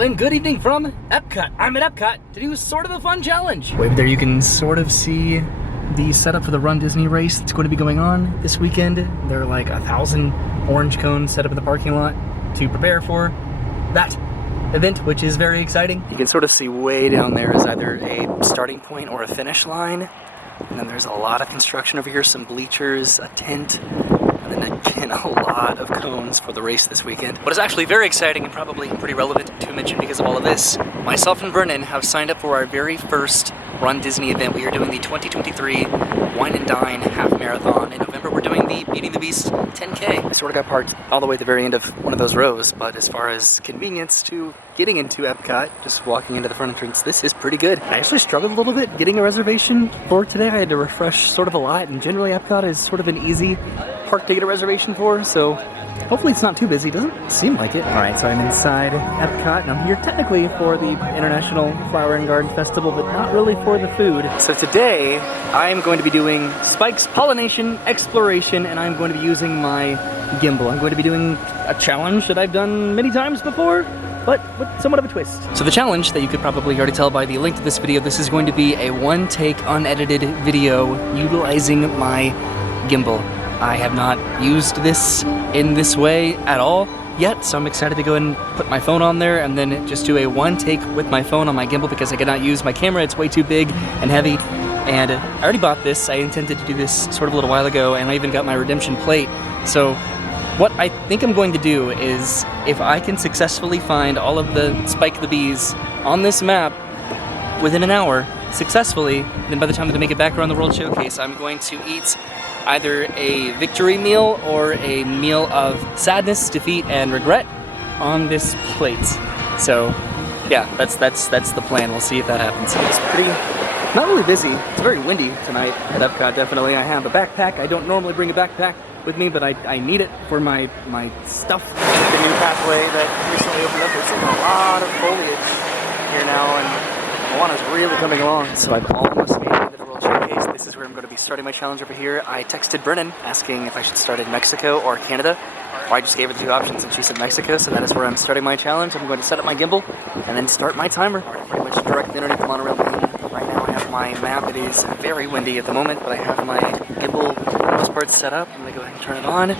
Hello and good evening from Epcot. I'm at Epcot to do sort of a fun challenge. Wait, there you can sort of see the setup for the Run Disney race that's going to be going on this weekend. There are like 1,000 orange cones set up in the parking lot to prepare for that event, which is very exciting. You can sort of see way down there is either a starting point or a finish line. And then there's a lot of construction over here, some bleachers, a tent, and then again a lot of cones for the race this weekend. What is actually very exciting and probably pretty relevant to mention because of all of this, myself and Brennan have signed up for our very first Run Disney event. We are doing the 2023 Wine and Dine Half Marathon. In November we're doing the Beating the Beast 10K. I sort of got parked all the way at the very end of one of those rows, but as far as convenience to getting into Epcot, just walking into the front entrance, this is pretty good. I actually struggled a little bit getting a reservation for today. I had to refresh sort of a lot, and generally Epcot is sort of an easy park to get a reservation for, so hopefully it's not too busy. Doesn't seem like it. Alright, so I'm inside Epcot, and I'm here technically for the International Flower and Garden Festival, but not really for the food. So today, I'm going to be doing Spike's Pollen-Nation Exploration, and I'm going to be using my gimbal. I'm going to be doing a challenge that I've done many times before, but with somewhat of a twist. So the challenge, that you could probably already tell by the link to this video, this is going to be a one-take unedited video utilizing my gimbal. I have not used this in this way at all yet, so I'm excited to go ahead and put my phone on there and then just do a one take with my phone on my gimbal because I cannot use my camera. It's way too big and heavy. And I already bought this. I intended to do this sort of a little while ago, and I even got my redemption plate. So what I think I'm going to do is, if I can successfully find all of the Spike the Bees on this map within an hour successfully, then by the time that I make it back around the World Showcase, I'm going to eat either a victory meal or a meal of sadness, defeat, and regret on this plate. So yeah, that's the plan. We'll see if that happens. It's pretty, not really busy. It's very windy tonight at Epcot, definitely. I have a backpack. I don't normally bring a backpack with me, but I need it for my stuff. The new pathway that recently opened up, there's a lot of foliage here now, and Moana's really coming along. So I've almost made it to the World Showcase. This is where I'm going to be starting my challenge over here. I texted Brennan asking if I should start in Mexico or Canada. Well, I just gave her the two options and she said Mexico, so that is where I'm starting my challenge. I'm going to set up my gimbal and then start my timer. Pretty much directly underneath the monorail lane. Right now I have my map. It is very windy at the moment, but I have my gimbal for the most part set up. I'm going to go ahead and turn it on.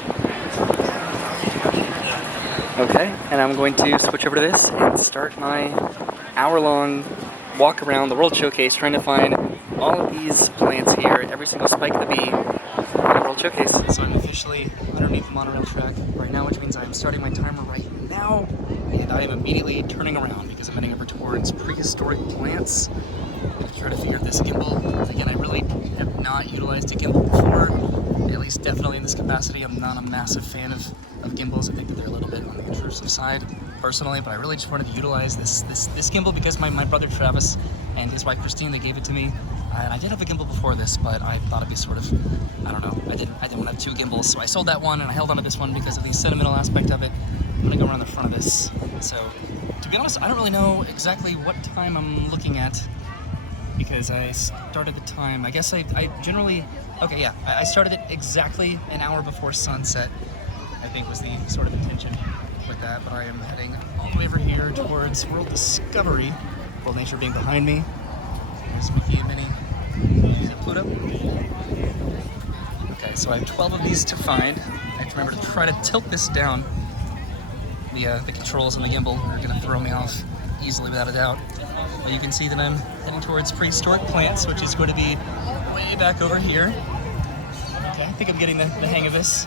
Okay, and I'm going to switch over to this and start my hour-long walk around the World Showcase trying to find all of these plants here, every single Spike the Bee on the World Showcase. So I'm officially underneath the monorail track right now, which means I'm starting my timer right now, and I am immediately turning around because I'm heading over towards prehistoric plants to try to figure out this gimbal. Again, I really have not utilized a gimbal before, at least definitely in this capacity. I'm not a massive fan of gimbals. I think that they're a little bit on the intrusive side personally, but I really just wanted to utilize this gimbal because my brother Travis and his wife Christine, they gave it to me. And I did have a gimbal before this, but I thought it'd be sort of, I don't know, I didn't want to have two gimbals, so I sold that one and I held onto this one because of the sentimental aspect of it. I'm gonna go around the front of this. So, to be honest, I don't really know exactly what time I'm looking at because I started the time, I guess I generally, okay, yeah, I started it exactly an hour before sunset, I think was the sort of intention with that, but I am heading all the way over here towards World Discovery, Pollen-Nation being behind me. There's Mickey and Minnie. Is it Pluto? Okay, so I have 12 of these to find. I have to remember to try to tilt this down. The controls on the gimbal are going to throw me off easily without a doubt. But you can see that I'm heading towards prehistoric plants, which is going to be way back over here. Okay, I think I'm getting the hang of this.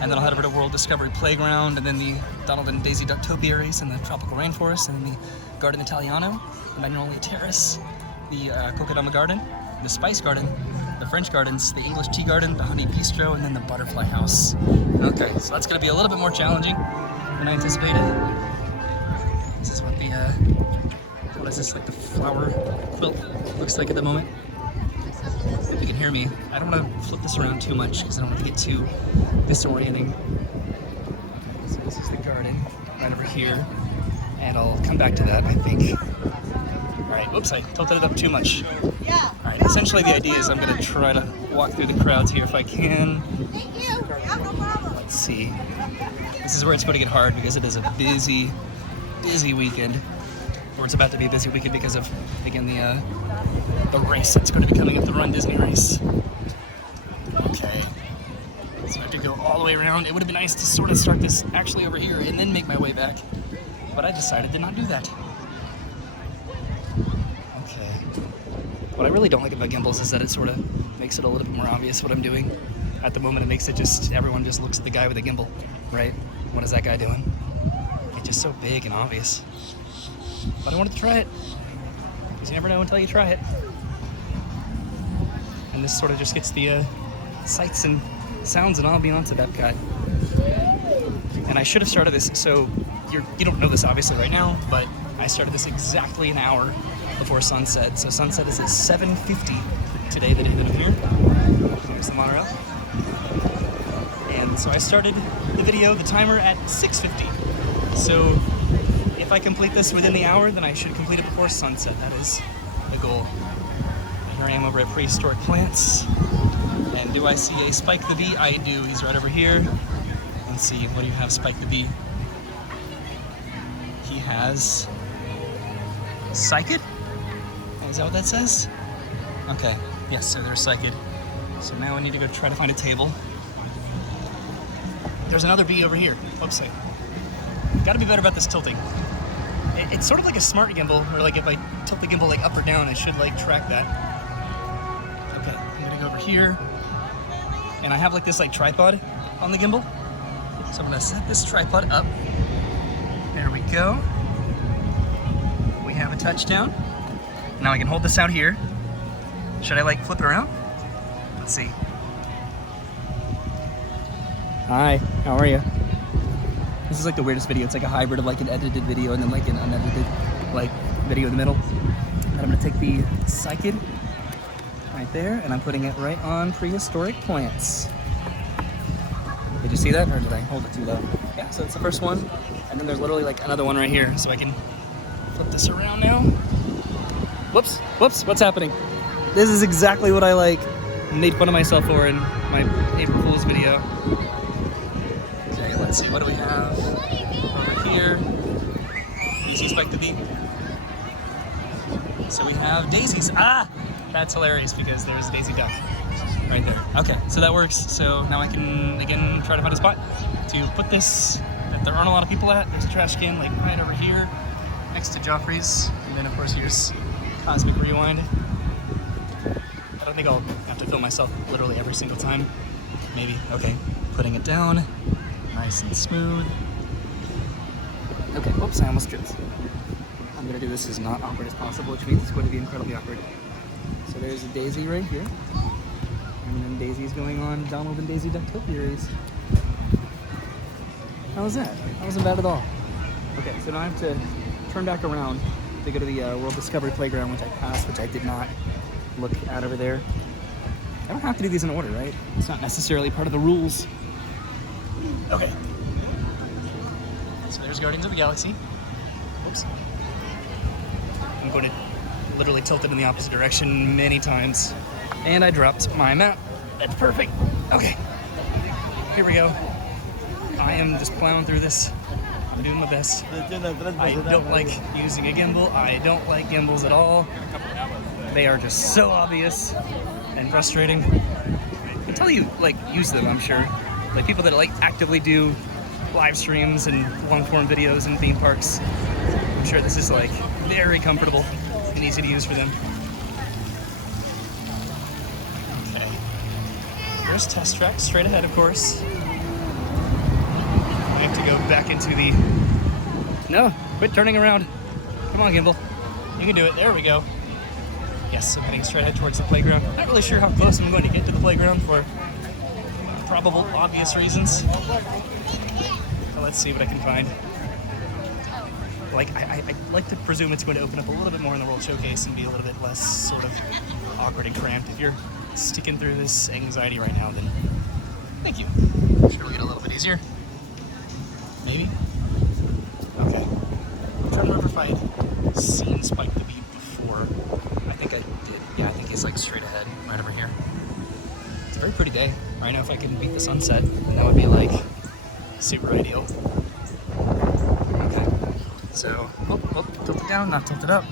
And then I'll head over to World Discovery Playground, and then the Donald and Daisy Duck Topiaries, and the Tropical Rainforest, and the Garden Italiano, the Magnolia Terrace, the Cocodama Garden, the Spice Garden, the French Gardens, the English Tea Garden, the Honey Bistro, and then the Butterfly House. Okay, so that's going to be a little bit more challenging than I anticipated. This is what the, what is this, like the flower quilt looks like at the moment. If you can hear me, I don't want to flip this around too much because I don't want to get too disorienting. Okay, so this is the garden right over here, and I'll come back to that, I think. Alright, whoops, I tilted it up too much. Alright, essentially the idea is I'm going to try to walk through the crowds here if I can. Let's see. This is where it's going to get hard because it is a busy weekend. or it's about to be a busy weekend because of, again, the race that's going to be coming up, the Run Disney race. Okay, so I have to go all the way around. It would have been nice to sort of start this actually over here and then make my way back, but I decided to not do that. Okay. What I really don't like about gimbals is that it sort of makes it a little bit more obvious what I'm doing. At the moment, it makes it just, everyone just looks at the guy with the gimbal, right? What is that guy doing? It's just so big and obvious. But I wanted to try it, because you never know until you try it. And this sort of just gets the sights and sounds and ambiance of Epcot. And I should have started this, so you don't know this obviously right now, but I started this exactly an hour before sunset. So sunset is at 7:50 today, the day that I'm here. There's the monorail. And so I started the video, the timer, at 6:50. So if I complete this within the hour, then I should complete it before sunset. That is the goal. And here I am over at Prehistoric Plants. And do I see a Spike the Bee? I do. He's right over here. Let's see, what do you have, Spike the Bee? He has Psychid? Is that what that says? Okay, yes, so there's Psychid. So now I need to go try to find a table. There's another bee over here. Oops, gotta be better about this tilting. It's sort of like a smart gimbal, where like if I tilt the gimbal like up or down, it should like track that. Okay, I'm gonna go over here. And I have like this like tripod on the gimbal. So I'm gonna set this tripod up. There we go. We have a touchdown. Now I can hold this out here. Should I like flip it around? Let's see. Hi, how are you? This is like the weirdest video. It's like a hybrid of like an edited video and then like an unedited like video in the middle. And I'm gonna take the Psychid right there and I'm putting it right on Prehistoric Plants. Did you see that, or did I hold it too low? Yeah, so it's the first one, and then there's literally like another one right here. So I can flip this around now. Whoops, what's happening? This is exactly what I like made fun of myself for in my April Fool's video. Okay, let's see, what do we have over here? You see Spike the Bee? So we have daisies. Ah, that's hilarious because there's Daisy Duck right there. Okay, so that works. So now I can, again, try to find a spot to put this that there aren't a lot of people at. There's a trash can like right over here next to Joffrey's. And then of course here's Cosmic Rewind. I don't think I'll have to film myself literally every single time. Maybe. Okay, putting it down. Nice and smooth. Okay, oops, I almost tripped. I'm gonna do this as not awkward as possible, which means it's going to be incredibly awkward. So there's a daisy right here. And then Daisy's going on Donald and Daisy Duck topiaries. How was that? That wasn't bad at all. Okay, so now I have to turn back around to go to the World Discovery Playground, which I passed, which I did not look at over there. I don't have to do these in order, right? It's not necessarily part of the rules. Okay. So there's Guardians of the Galaxy. Whoops. I'm going to literally tilt it in the opposite direction many times. And I dropped my map. That's perfect. Okay. Here we go. I am just plowing through this. I'm doing my best. I don't like using a gimbal. I don't like gimbals at all. They are just so obvious and frustrating. Until you like use them, I'm sure. Like people that like actively do live streams and long-form videos in theme parks. I'm sure this is like very comfortable and easy to use for them. Okay. There's Test Track straight ahead, of course. I have to go back into the... No, quit turning around. Come on, gimbal. You can do it. There we go. Yes, I'm heading straight ahead towards the playground. Not really sure how close I'm going to get to the playground for probable obvious reasons. So let's see what I can find. Like, I like to presume it's going to open up a little bit more in the World Showcase and be a little bit less sort of awkward and cramped. If you're sticking through this anxiety right now, then thank you. I'm sure we'll get a little bit easier. Maybe? Okay. I'm trying to remember if I had seen Spike the Bee before. I think I did. Yeah, I think he's like straight ahead, right over here. It's a very pretty day. Right now, if I can beat the sunset, then that would be like super ideal. Okay. So, tilt it down. down, not tilted up.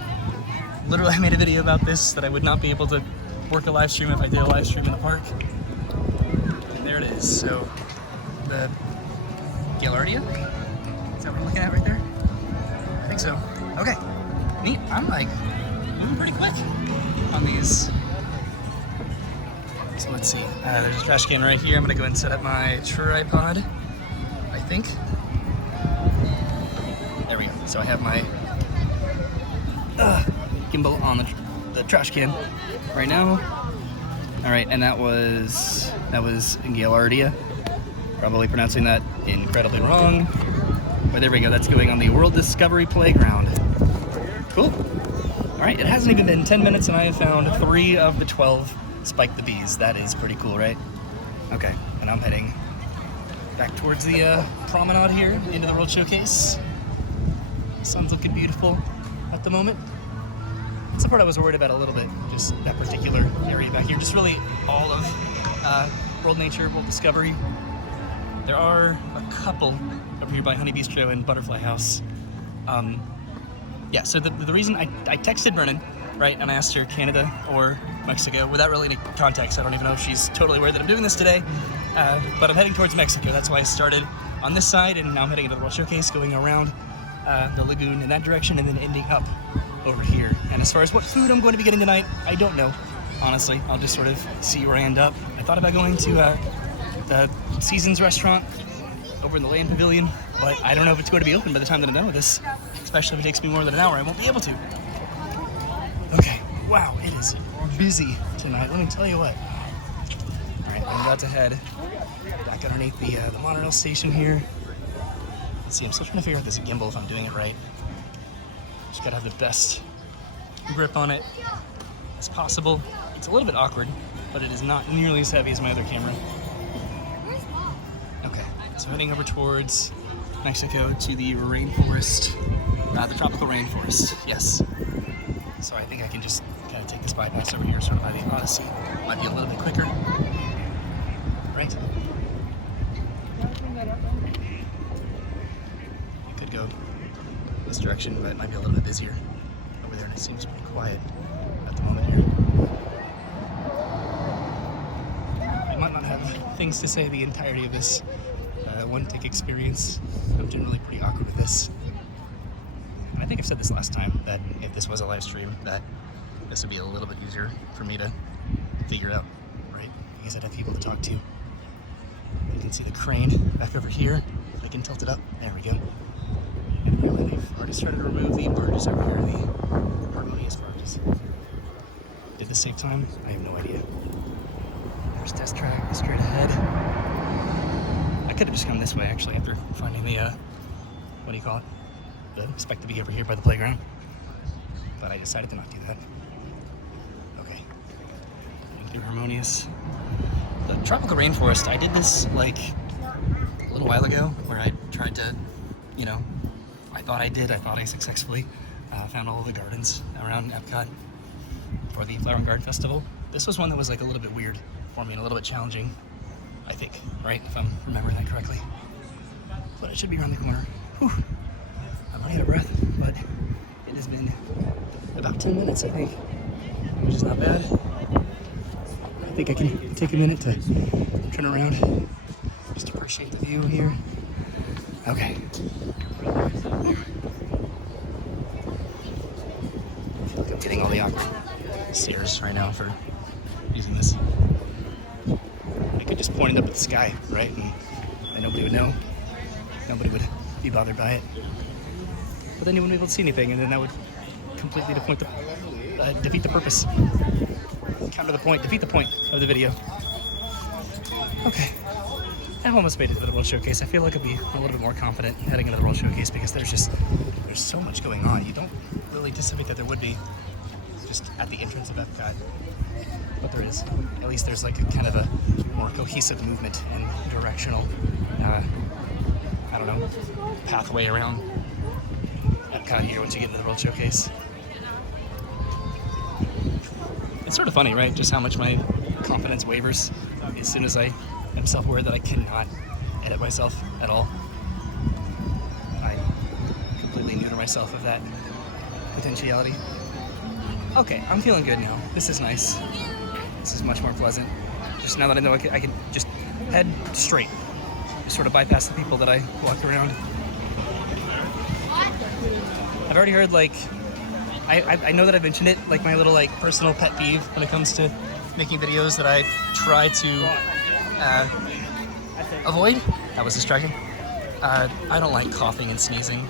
Literally, I made a video about this, that I would not be able to work a live stream if I did a live stream in the park. And there it is. So, the Gaillardia? Is that what we're looking at right there? I think so. Okay, neat. I'm like moving pretty quick on these. So let's see. There's a trash can right here. I'm gonna go ahead and set up my tripod, I think. There we go. So I have my gimbal on the trash can right now. All right, and that was Gaillardia. Probably pronouncing that incredibly wrong. But there we go. That's going on the World Discovery Playground. Cool. All right, it hasn't even been 10 minutes, and I have found 3 of the 12 Spike the Bees. That is pretty cool, right? Okay, and I'm heading back towards the promenade here into the World Showcase. The sun's looking beautiful at the moment. That's the part I was worried about a little bit, just that particular area back here. Just really all of World Nature, World Discovery. There are a couple over here by Honey Bistro and Butterfly House. Yeah, so the reason I texted Brennan, right, and I asked her Canada or Mexico without really any context. I don't even know if she's totally aware that I'm doing this today, but I'm heading towards Mexico. That's why I started on this side, and now I'm heading into the World Showcase, going around the lagoon in that direction, and then ending up over here. And as far as what food I'm going to be getting tonight, I don't know, honestly. I'll just sort of see where I end up. I thought about going to the Seasons restaurant over in the Land Pavilion, but I don't know if it's going to be open by the time that I'm done with this, especially if it takes me more than an hour. I won't be able to. Okay, wow, it is busy tonight, let me tell you what. All right, I'm about to head back underneath the monorail station here. Let's see, I'm still trying to figure out this gimbal if I'm doing it right. Just gotta have the best grip on it as possible. It's a little bit awkward, but it is not nearly as heavy as my other camera. Okay, so heading over towards Mexico to the rainforest, the tropical rainforest, yes. So I think I can just kind of take this bypass over here, sort of by the Odyssey. Might be a little bit quicker, right? I could go this direction, but it might be a little bit busier over there, and it seems pretty quiet at the moment here. I might not have things to say the entirety of this one-tick experience. I'm generally pretty awkward with this. And I think I've said this last time, that if this was a live stream, that this would be a little bit easier for me to figure out, right? Because I'd have people to talk to. You can see the crane back over here. I can tilt it up. There we go. And apparently they've already started to remove the barges over here, the harmonious barges. Did this save time? I have no idea. There's test track straight ahead. I could have just come this way actually after finding the, what do you call it? The Spike the Bee over here by the playground. But I decided to not do that. Okay. Going through Harmonious. The tropical rainforest, I did this like a little while ago where I tried to, you know, I thought I successfully found all of the gardens around Epcot for the Flower and Garden Festival. This was one that was like a little bit weird for me and a little bit challenging, I think, right? If I'm remembering that correctly. But it should be around the corner. Whew. I'm running out of breath, but it has been about 10 minutes, I think, which is not bad. I think I can take a minute to turn around, just appreciate the view here. Okay. I feel like I'm getting all the awkward stares right now for using this. I could just point it up at the sky, right? And nobody would know. Nobody would be bothered by it. But then you wouldn't be able to see anything, and then that would completely defeat the purpose. Counter the point, defeat the point of the video. Okay. I've almost made it to the World Showcase. I feel like I'll be a little bit more confident heading into the World Showcase because there's so much going on. You don't really anticipate that there would be just at the entrance of Epcot, but there is. At least there's like a kind of a more cohesive movement and directional, I don't know, pathway around Epcot here once you get into the World Showcase. It's sort of funny, right? Just how much my confidence wavers as soon as I am self-aware that I cannot edit myself at all. I'm completely new to myself of that. potentiality. Okay, I'm feeling good now. This is nice. This is much more pleasant. Just now that I know I can just head straight. Just sort of bypass the people that I walk around. I've already heard, like, I know that I mentioned it, like my little like personal pet peeve when it comes to making videos that I try to avoid. That was distracting. I don't like coughing and sneezing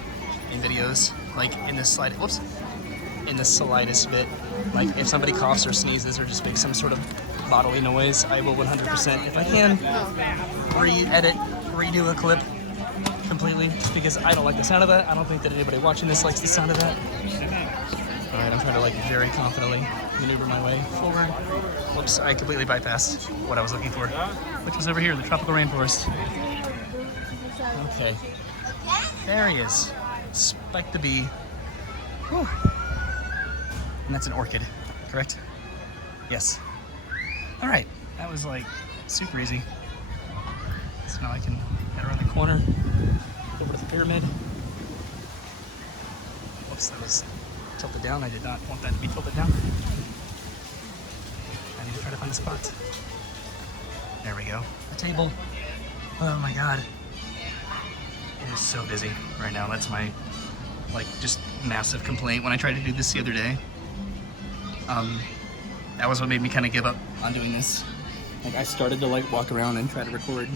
in videos, like in the slightest bit. Like if somebody coughs or sneezes or just makes some sort of bodily noise, I will 100%, if I can, re-edit, redo a clip completely, just because I don't like the sound of that. I don't think that anybody watching this likes the sound of that. All right, I'm trying to like very confidently maneuver my way forward. Whoops, I completely bypassed what I was looking for, which was over here, the tropical rainforest. Okay, there he is, Spike the bee. Whew. And that's an orchid, correct? Yes. All right, that was like super easy. So now I can head around the corner, over to the pyramid. Whoops, that was tilted down. I did not want that to be tilted down. I need to try to find a spot. There we go. A table. Oh my God. It is so busy right now. That's my, like, just massive complaint. When I tried to do this the other day, that was what made me kind of give up on doing this. Like, I started to like walk around and try to record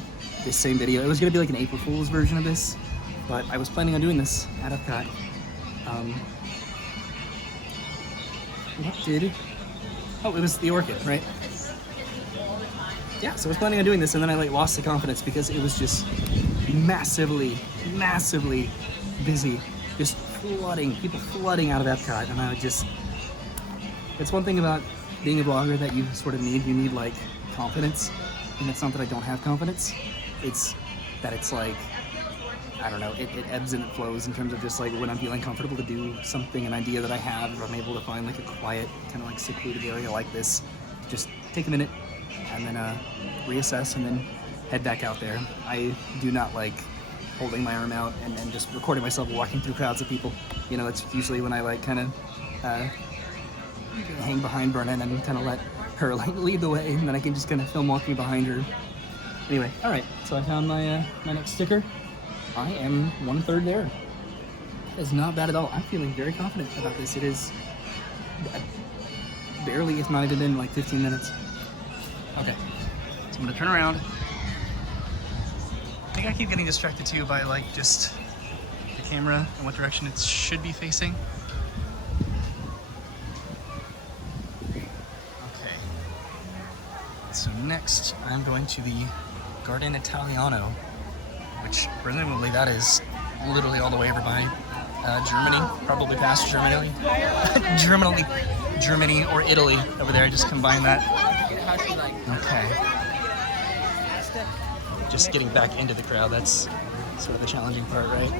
this same video. It was gonna be like an April Fool's version of this, but I was planning on doing this at Epcot. Oh, it was the orchid, right? Yeah, so I was planning on doing this, and then I like lost the confidence because it was just massively busy, just people flooding out of Epcot, and I would just. It's one thing about being a blogger that you sort of need. You need like confidence, and it's not that I don't have confidence. It's that it's like, I don't know, it ebbs and it flows in terms of just like when I'm feeling comfortable to do something, an idea that I have, or I'm able to find like a quiet, kind of like secluded area like this, just take a minute and then reassess and then head back out there. I do not like holding my arm out and then just recording myself walking through crowds of people. You know, that's usually when I like kind of hang behind Brennan and kind of let her like lead the way, and then I can just kind of film walking behind her. Anyway, all right, so I found my my next sticker. I am 1/3 there. That is not bad at all. I'm feeling very confident about this. It is barely, if not even been like 15 minutes. Okay, so I'm gonna turn around. I think I keep getting distracted too by like just the camera and what direction it should be facing. Okay, so next I'm going to the Garden Italiano, which presumably that is literally all the way over by Germany, probably past Germany, Germany or Italy over there. I just combined that. Okay. Just getting back into the crowd, that's sort of the challenging part, right?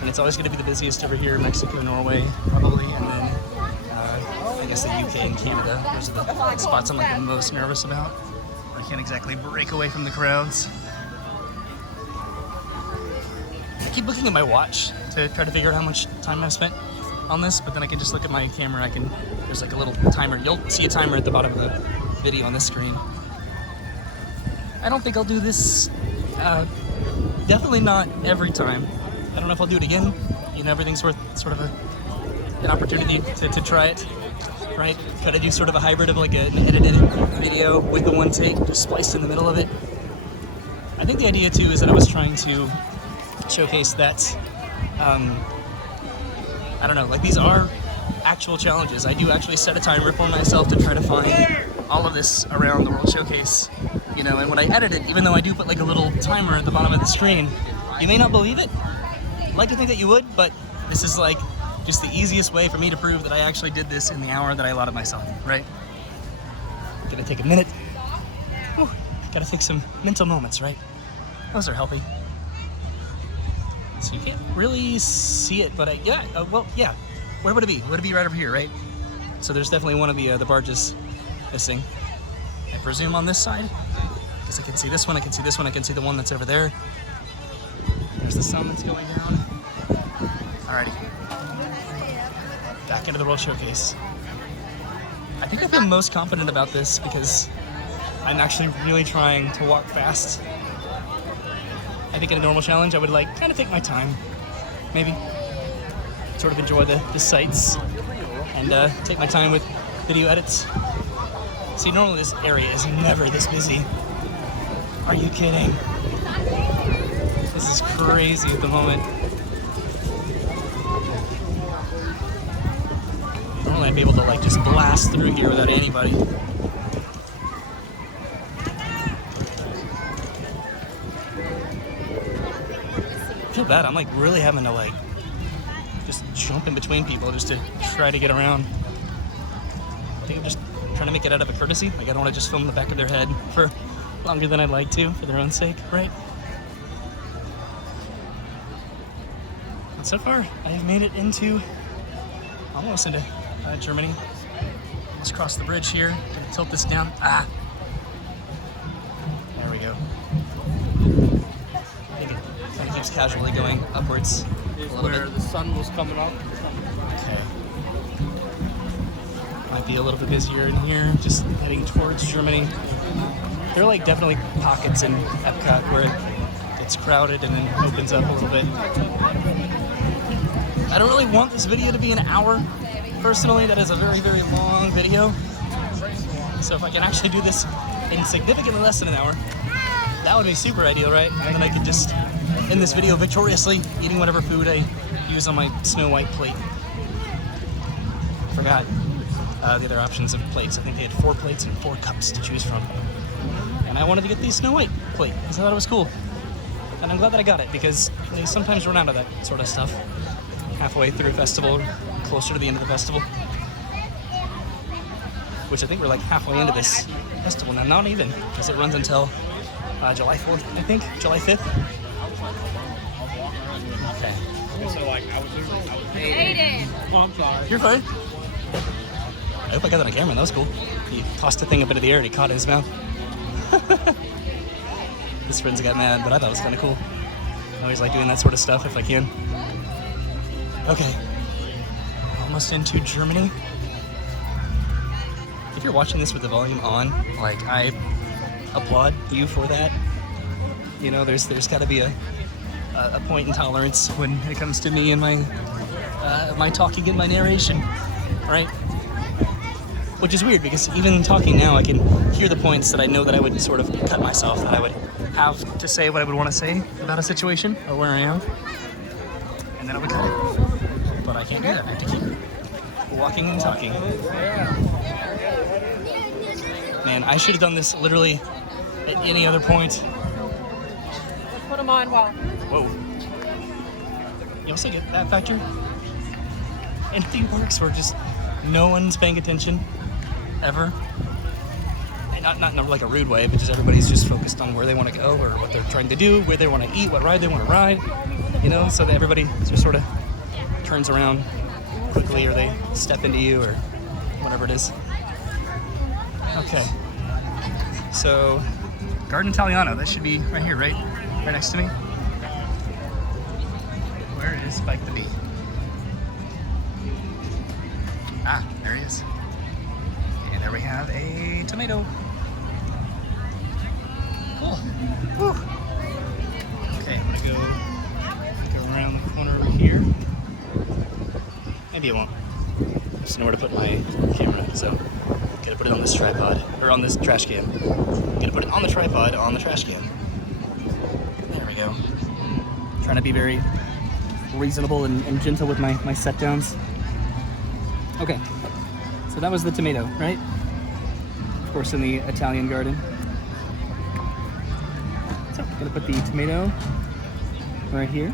And it's always going to be the busiest over here, Mexico, Norway, probably, and then I guess the UK and Canada. Those are the spots I'm like the most nervous about. I can't exactly break away from the crowds. I keep looking at my watch to try to figure out how much time I've spent on this, but then I can just look at my camera. There's like a little timer. You'll see a timer at the bottom of the video on this screen. I don't think I'll do this, definitely not every time. I don't know if I'll do it again. You know, everything's worth sort of an opportunity to try it, right? Try to do sort of a hybrid of like an edited video with the one take just spliced in the middle of it. I think the idea too is that I was trying to showcase that, I don't know, like these are actual challenges. I do actually set a timer for myself to try to find all of this around the World Showcase, you know, and when I edit it, even though I do put like a little timer at the bottom of the screen, you may not believe it. I'd like to think that you would, but this is like just the easiest way for me to prove that I actually did this in the hour that I allotted myself, right? Gonna take a minute. Whew, gotta take some mental moments, right? Those are healthy. So you can't really see it, but well, yeah. Where would it be? Would it be right over here, right? So there's definitely one of the barges missing. I presume on this side, because I can see this one, I can see this one, I can see the one that's over there. There's the sun that's going down. Alrighty. back into the World Showcase. I think I feel most confident about this because I'm actually really trying to walk fast. I think in a normal challenge I would like kind of take my time, maybe sort of enjoy the sights and take my time with video edits. See, normally this area is never this busy. Are you kidding? This is crazy at the moment. Normally I'd be able to like just blast through here without anybody. I feel bad, I'm like really having to like just jump in between people just to try to get around. I think I'm just trying to make it out of a courtesy. Like I don't want to just film the back of their head for longer than I'd like to for their own sake, right? But so far, I have made it almost into Germany. Let's cross the bridge here. Gonna tilt this down. Ah! There we go. I think it kind of keeps casually going upwards. Is where the sun was coming up. Okay. Might be a little bit busier in here, just heading towards Germany. There are like definitely pockets in Epcot where it gets crowded and then opens up a little bit. I don't really want this video to be an hour. Personally, that is a very, very long video. So if I can actually do this in significantly less than an hour, that would be super ideal, right? And then I could just end this video victoriously eating whatever food I use on my Snow White plate. Forgot the other options of plates. I think they had 4 plates and 4 cups to choose from. And I wanted to get the Snow White plate because I thought it was cool. And I'm glad that I got it because they sometimes run out of that sort of stuff halfway through a festival, closer to the end of the festival. Which I think we're like halfway into this festival now. Not even, because it runs until July 4th, I think, July 5th. Okay. So like I was Aiden. Oh, I'm sorry. You're fine. I hope I got that on camera. That was cool. He tossed the thing up into the air and he caught it in his mouth. His friends got mad, but I thought it was kind of cool. I always like doing that sort of stuff if I can. Okay. Almost into Germany. If you're watching this with the volume on, like, I applaud you for that. You know, there's got to be a point in tolerance when it comes to me and my talking and my narration, right? Which is weird because even talking now, I can hear the points that I know that I would sort of cut myself, that I would have to say what I would want to say about a situation or where I am, and then I would cut it. But I can't do that. I have to keep walking and talking. Man, I should have done this literally at any other point. Put them on while. Whoa. You also get that factor in theme parks where just no one's paying attention, ever. And not in like a rude way, but just everybody's just focused on where they want to go or what they're trying to do, where they want to eat, what ride they want to ride, you know, so that everybody just sort of turns around quickly or they step into you or whatever it is. Okay. So, Garden Italiano, that should be right here, right? Right next to me. Where is Spike the Bee? Ah, there he is. And there we have a tomato. Cool. Whew. Okay, I'm gonna go around the corner over here. Maybe it won't. There's nowhere to put my camera, so gotta put it on this tripod, or on this trash can. Gotta put it on the tripod on the trash can. There we go. Trying to be very reasonable and gentle with my set downs. Okay, so that was the tomato, right? Of course, in the Italian garden. So, gonna put the tomato right here.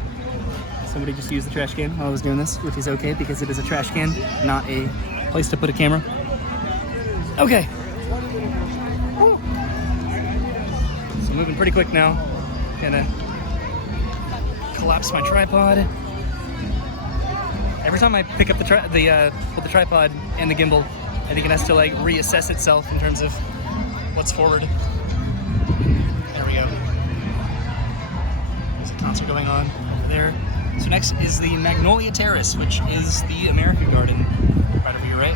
Somebody just used the trash can while I was doing this, which is okay because it is a trash can, not a place to put a camera. Okay. So moving pretty quick now. Gonna collapse my tripod. Every time I pick up the tripod and the gimbal, I think it has to like reassess itself in terms of what's forward. There we go. There's a concert going on over there. So next is the Magnolia Terrace, which is the American Garden. here, right?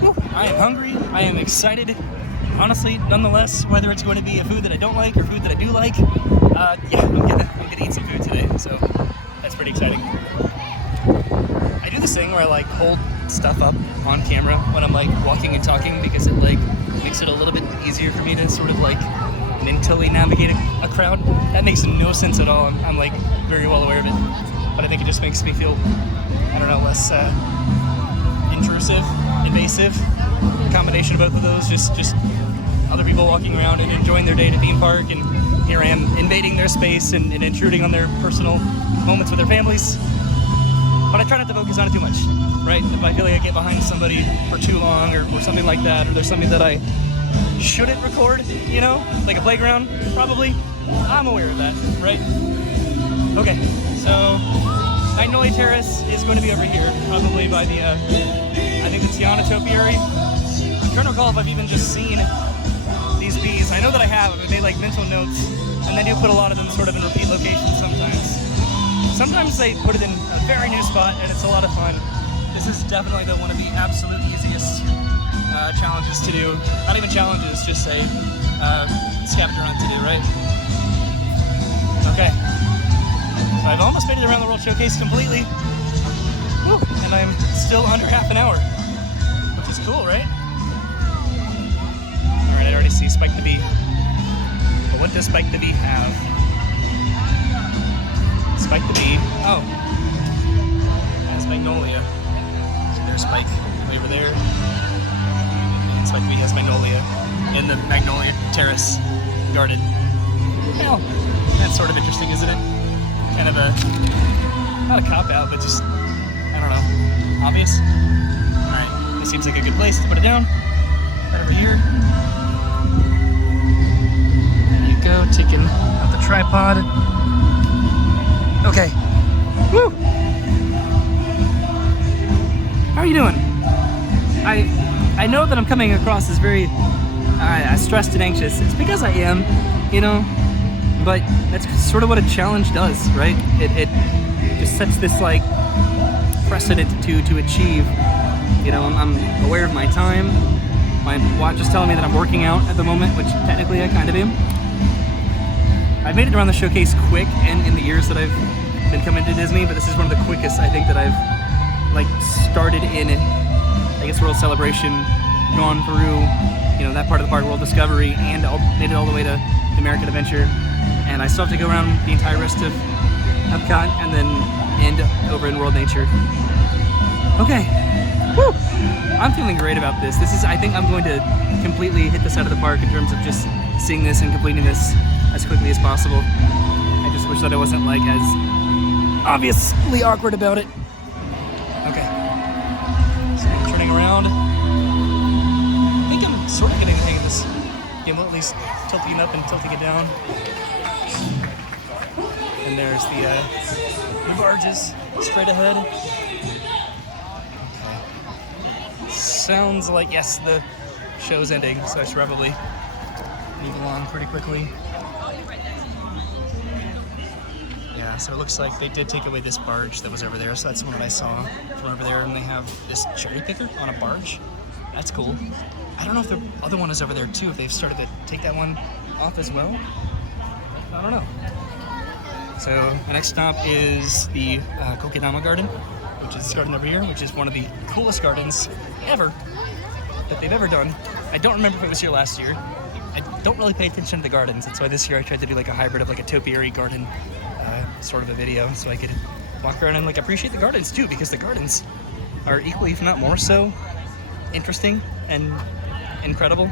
Whew, I am hungry. I am excited. Honestly, nonetheless, whether it's going to be a food that I don't like or food that I do like, yeah, I'm gonna eat some food today. So that's pretty exciting. I do this thing where I like hold stuff up on camera when I'm like walking and talking because it like makes it a little bit easier for me to sort of like mentally navigate a crowd. That makes no sense at all. I'm like very well aware of it, but I think it just makes me feel, I don't know, less intrusive, invasive. A combination of both of those. Just other people walking around and enjoying their day at a theme park, and here I am invading their space and intruding on their personal moments with their families. But I try not to focus on it too much, right? If I feel like I get behind somebody for too long or something like that, or there's something that I shouldn't record, you know, like a playground, probably, I'm aware of that, right? Okay, so Magnolia Terrace is going to be over here, probably by the, I think the Tiana topiary. I'm trying to recall if I've even just seen these bees. I know that I have. I've made like mental notes, and then you put a lot of them sort of in repeat locations sometimes. Sometimes they put it in a very new spot, and it's a lot of fun. This is definitely one of the absolute easiest challenges to do. Not even challenges, just say scavenger hunt to do, right? Okay. So I've almost made it around the World Showcase completely. Woo, and I'm still under half an hour, which is cool, right? All right, I already see Spike the Bee. But what does Spike the Bee have? Spike the Bee. Oh. That's Magnolia. So there's Spike way over there. And Spike the Bee has Magnolia in the Magnolia Terrace garden. Well, that's sort of interesting, isn't it? Kind of a, not a cop-out, but just, I don't know, obvious. Alright, this seems like a good place to put it down. Right over here. There you go, taking out the tripod. Okay. Woo! How are you doing? I know that I'm coming across as very stressed and anxious. It's because I am, you know, but that's sort of what a challenge does, right? It just sets this like precedent to achieve. You know, I'm aware of my time. My watch is telling me that I'm working out at the moment, which technically I kind of am. I've made it around the showcase quick, and in the years that I've been coming to Disney, but this is one of the quickest I think that I've like started in, I guess, World Celebration, gone through, you know, that part of the park, World Discovery, and made it all the way to the American Adventure. And I still have to go around the entire rest of Epcot and then end over in World Nature. Okay. Woo! I'm feeling great about this. This is, I think I'm going to completely hit this out of the park in terms of just seeing this and completing this as quickly as possible. I just wish that I wasn't like as obviously awkward about it. Okay. So I'm turning around. I think I'm sort of getting the hang of this gimbal, at least tilting it up and tilting it down. And there's the barges straight ahead. Okay. Sounds like, yes, the show's ending, so I should probably move along pretty quickly. Yeah, so it looks like they did take away this barge that was over there, so that's the one that I saw from over there, and they have this cherry picker on a barge. That's cool. I don't know if the other one is over there too, if they've started to take that one off as well. I don't know. So the next stop is the Kokedama Garden, which is this garden over here, which is one of the coolest gardens ever that they've ever done. I don't remember if it was here last year. I don't really pay attention to the gardens. That's why this year I tried to do like a hybrid of like a topiary garden sort of a video, so I could walk around and like appreciate the gardens too, because the gardens are equally, if not more so, interesting and incredible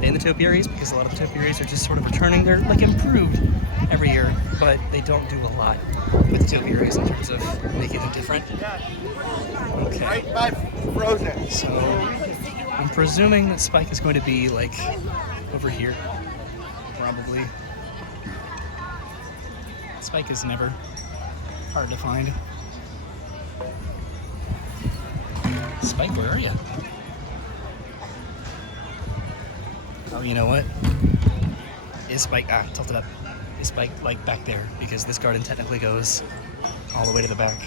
than the topiaries, because a lot of the topiaries are just sort of returning. They're like improved every year, but they don't do a lot with the topiaries in terms of making them different. Okay. Right by Frozen. So I'm presuming that Spike is going to be like over here, probably. Spike is never hard to find. Spike, where are you? Oh, you know what? Is Spike, tilted up. Is Spike like back there? Because this garden technically goes all the way to the back.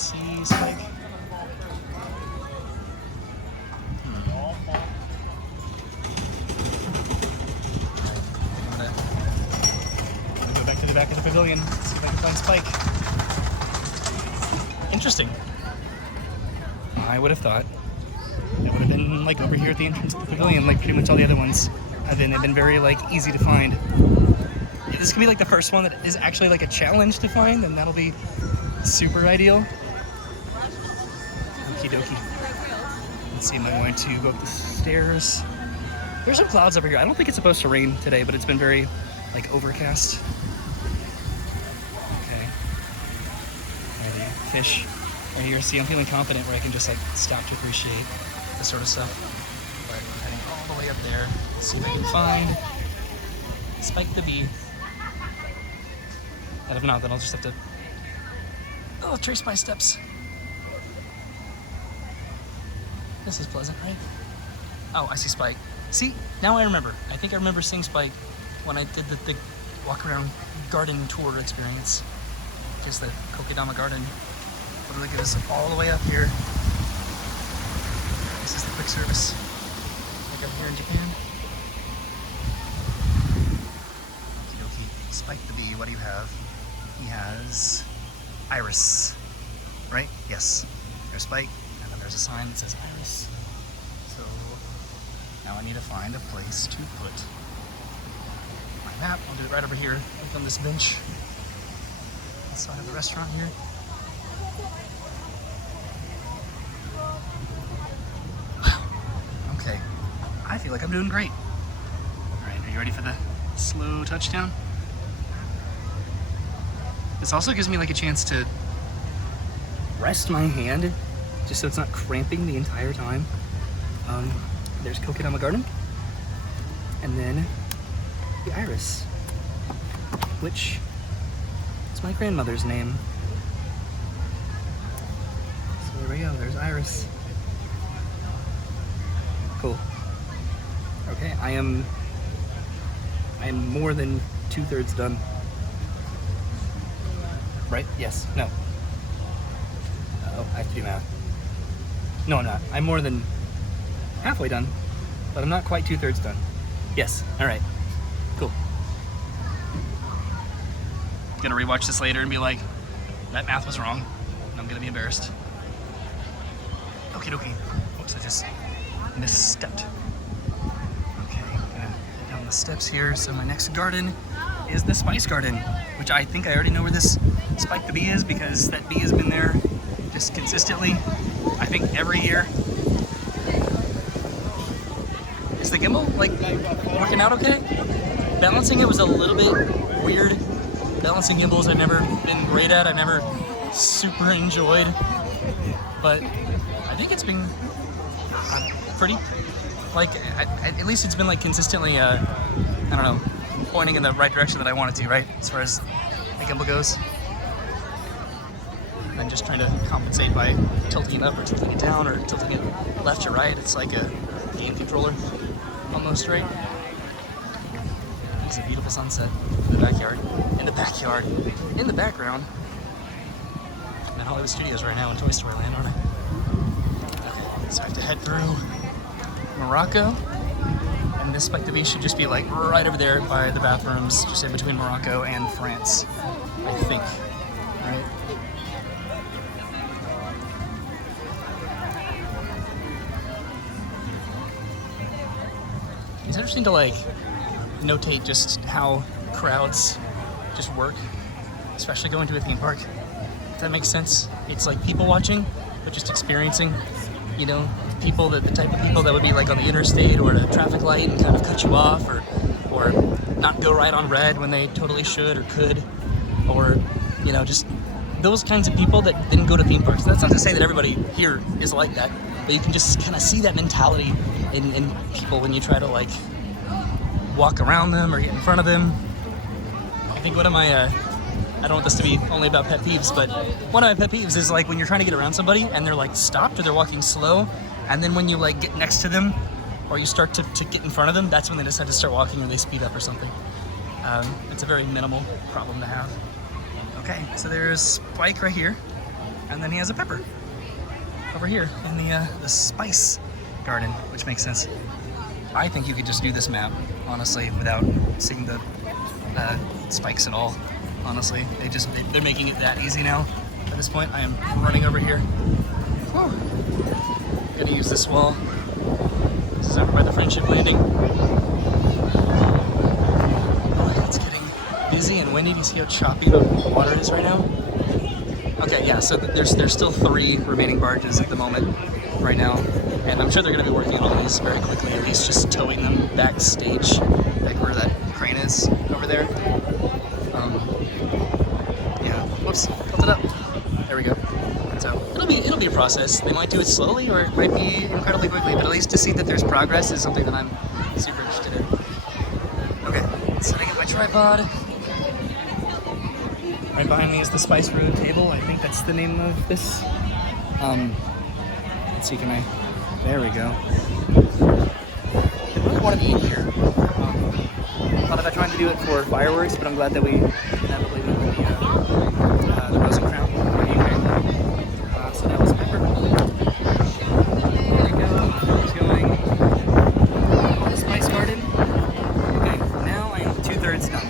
see Spike. I'm gonna go back to the back of the pavilion, see if I can find Spike. Interesting. I would have thought that would have been like over here at the entrance of the pavilion, like pretty much all the other ones have been. They've been very like easy to find. This could be like the first one that is actually like a challenge to find, and that'll be super ideal. Okie dokie. Let's see, am I going to go up the stairs? There's some clouds over here. I don't think it's supposed to rain today, but it's been very like overcast. Okay. Alrighty, fish right here. See, I'm feeling confident where I can just like stop to appreciate this sort of stuff. But I'm heading all the way up there. See if I can find Spike the bee. And if not, then I'll just have to trace my steps. This is pleasant, right? Oh, I see Spike. See, now I remember. I think I remember seeing Spike when I did the walk around garden tour experience. Just the Kokedama garden. Literally get us all the way up here. This is the quick service. Like up here in Japan. Okie dokie. Spike the bee, what do you have? He has Iris, right? Yes. There's Spike, and then there's a sign that says Iris. So now I need to find a place to put my map. I'll do it right over here, like on this bench. So I have the restaurant here. Wow. Okay. I feel like I'm doing great. All right, are you ready for the slow touchdown? This also gives me like a chance to rest my hand, just so it's not cramping the entire time. There's Kokedama Garden, and then the Iris, which is my grandmother's name. So there we go, there's Iris. Cool. Okay, I am more than 2/3 done. Right? Yes. No. Oh, I have to do math. No, I'm not. I'm more than halfway done, but I'm not quite 2/3 done. Yes. All right. Cool. Gonna rewatch this later and be like, that math was wrong. And I'm gonna be embarrassed. Okie dokie. Oops, I just misstepped. Okay, gonna head down the steps here. So my next garden is the Spice Garden, which I think I already know where this Spike the bee is because that bee has been there just consistently, I think every year. Is the gimbal like working out okay? Balancing it was a little bit weird. Balancing gimbals I've never been great at, I've never super enjoyed, but I think it's been pretty, like, at least it's been like consistently, I don't know, pointing in the right direction that I want it to, right? As far as the gimbal goes. And then just trying to compensate by tilting it up or tilting it down or tilting it left or right. It's like a game controller, almost, right? It's a beautiful sunset in the backyard. In the backyard. In the background. I'm at Hollywood Studios right now in Toy Story Land, aren't I? Okay, so I have to head through Morocco. And this Spike the bee should just be like right over there by the bathrooms, just in between Morocco and France, I think. Right? It's interesting to like notate just how crowds just work, especially going to a theme park. If that makes sense. It's like people watching, but just experiencing, you know, people that the type of people that would be like on the interstate or at a traffic light and kind of cut you off or not go right on red when they totally should or could, or, you know, just those kinds of people that didn't go to theme parks. That's not to say that everybody here is like that, but you can just kind of see that mentality in people when you try to like walk around them or get in front of them. I think one of my, I don't want this to be only about pet peeves, but one of my pet peeves is like when you're trying to get around somebody and they're like stopped or they're walking slow, and then when you like get next to them or you start to get in front of them, that's when they decide to start walking or they speed up or something. It's a very minimal problem to have. Okay, so there's Spike right here. And then he has a pepper over here in the spice garden, which makes sense. I think you could just do this map, honestly, without seeing the spikes at all. Honestly, they're making it that easy now. At this point, I am running over here. Whew. Gonna use this wall. This is over by the Friendship Landing. Oh, it's getting busy and windy. Do you see how choppy the water is right now? Okay, yeah, so there's still 3 remaining barges at the moment right now. And I'm sure they're going to be working on all these very quickly, at least just towing them backstage, like where that crane is over there. Yeah, whoops, tilt it up. There we go. So it'll be a process. They might do it slowly, or it might be incredibly quickly, but at least to see that there's progress is something that I'm super interested in. Okay, setting up my tripod. Right behind me is the Spice Road table. I think that's the name of this. Let's see, can I? There we go. I really wanted to eat here. Thought about trying to do it for fireworks, but I'm glad that we inevitably went with the Rose and Crown. So that was pepper. There we go. Keep going. The Spice Garden. Okay, now I am 2/3 done.